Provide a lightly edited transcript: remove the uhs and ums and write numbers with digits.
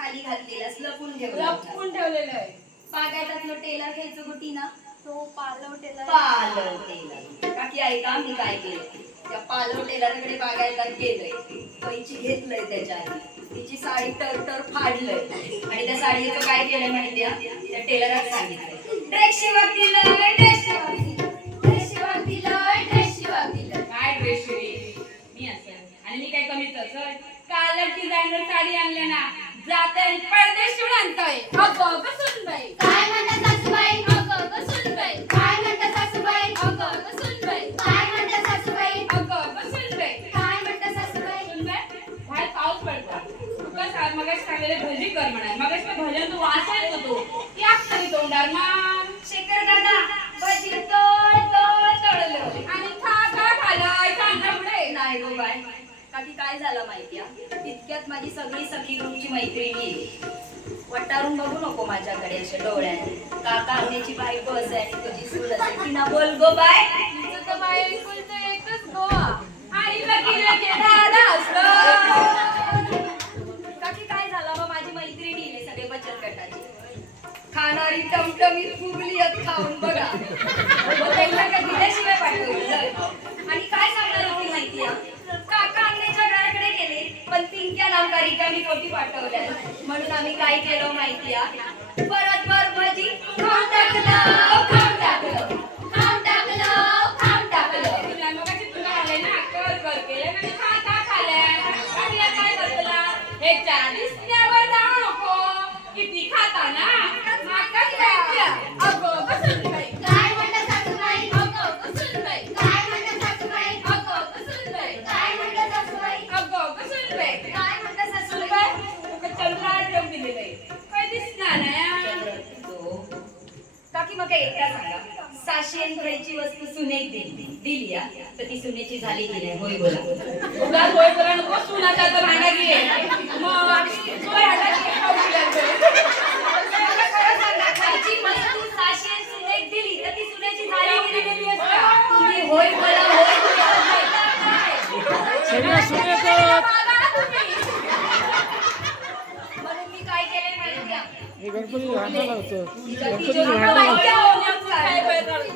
खाली घातलेलास, लपून ठेवलं. लपवून ठेवलेलं आहे. बागायतातलं टेलर घ्यायचं गोटी ना, तो पालव टेलर. पालव टेलर. काकी ऐका मी काय केलं, त्या पालव टेलरकडे बागायतात गेलंय, पैसे घेतलंय त्याच्या आधी, तिची साडी तर फाडलंय आणि त्या साडीचं काय केलंय माहितीये, त्या टेलरात सांगितलंय ड्रेस शिवक दिलंय, ड्रेस शिवक दिलंय, ड्रेस शिवक दिलंय, ड्रेस शिवक दिलंय. काय ड्रेस मी असं आणि मी काय कमीच असं कालच डिझायनर साडी आणल्या ना, जाते परदेश शिवून आणतोय. अगं बसून बाई काय म्हणता सासूबाई? अगं बसून बाई काय म्हणता सासूबाई? अगं बसून बाई काय म्हणता सासूबाई? अगं बसून बाई काय म्हणता सासूबाई? बसून बाई बाहेर पाऊस पडतो. तुका सांग मगाशी सांगलेले भजी कर म्हणा, मगाशी तो भजन तू वाचायला होतो याक तरी तोंडार मार. शेखर दादा भजी तळलं आणि खा खालाय कांदा पुढे. नाही गो बाय, काकी काय झालं माहितीया, इतक्यात माझी सगळी सखी ग्रुपची मैत्रिणी येईल. वटारून बघू नको माझ्याकडे असे डोळ्याने, काका आमची बायको असे आणि तुझी सून असे की ना, बोल गो बाय. तुझं तर बाई एकुलतं एकच गोवा आणि बघितलं की दादा असलं. काकी काय झालं मग, माझी मैत्रिणी येईल सगळे बचत गटाची, खाणारी टमटमीत फुगली खाऊन बघा, मग त्यांना का दिल्याशिवाय पाठवलं. आणि काय सांगणार होती माहितीये, काका अन्याच्या घराकडे गेले पण पिंक्या नामका रिकामी पोटी पाठवल्या, म्हणून आम्ही काय केलं माहितीये, परत भजी खाऊन टाकलं, खाऊन टाकलं, खाऊन टाकलं, खाऊन टाकलं. तुला मगाशी तुला आलंय ना कर केलं आणि खा खाल्ल्या आणि या काय करतला हे चार दिसण्यावर जाऊ नको, किती खाता ना माकच द्यायच्या. अगं बसून बाई काय म्हणता सासूबाई? अगं बसून बाई काय म्हणता सासूबाई? अगं बसून बाई काय म्हणता सासूबाई? अगं बसून बाई काय म्हणता सासूबाई? तुका चंद्रा ठेवून दिलेलं आहे, काय दिसणार नाही. काकी मग काय एकदा सांगा, 600 रुपयाची वस्तू सुनेक दिली या, तर ती सुनेची झाली की नाही, होय बोला. तुला होय करा नको, सुनाचा तर भांडा घे मग सोय हातात घे, खाऊ दिल्याचं. खरं सांगा, खायची वस्तू 600 सुनेक दिली तर ती सुनेची झाली की नाही गेली असता? तुम्ही होय बोला, होय बोला, सगळ्या सुनेचं म्हणून मी काय केलंय माहिती आहे? हे गणपती घालणार होतं. तिच्या गणपती तिच्या घालणार होतं. माहिती आहे, काय